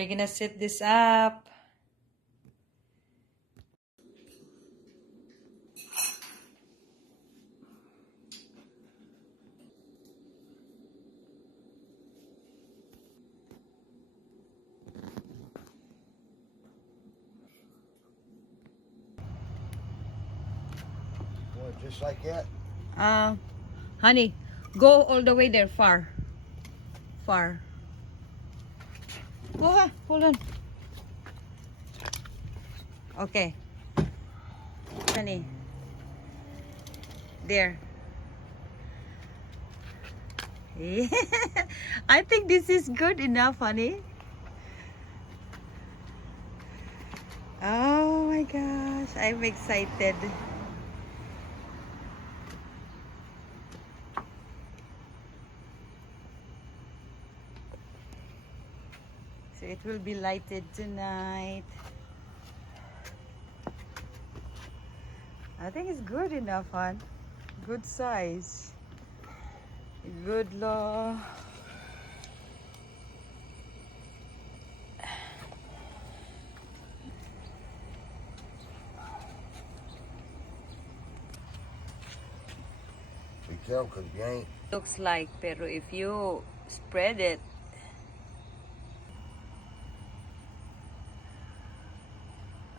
We're gonna set this up. What, just like that? Honey, go all the way there, far. Far. Go ha, hold on. Okay. Honey. There. I think this is good enough, honey. Oh my gosh, I'm excited. So it will be lighted tonight. I think it's good enough, hon. Good size. Good law. Be careful, cause you ain't. Looks like, pero if you spread it,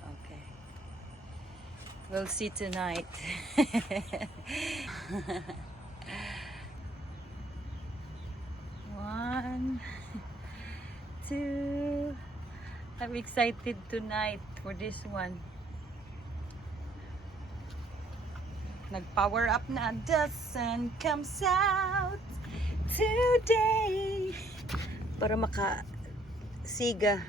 okay. We'll see tonight. One, two. I'm excited tonight for this one. Nag-power up na. The sun comes out today. Para makasiga.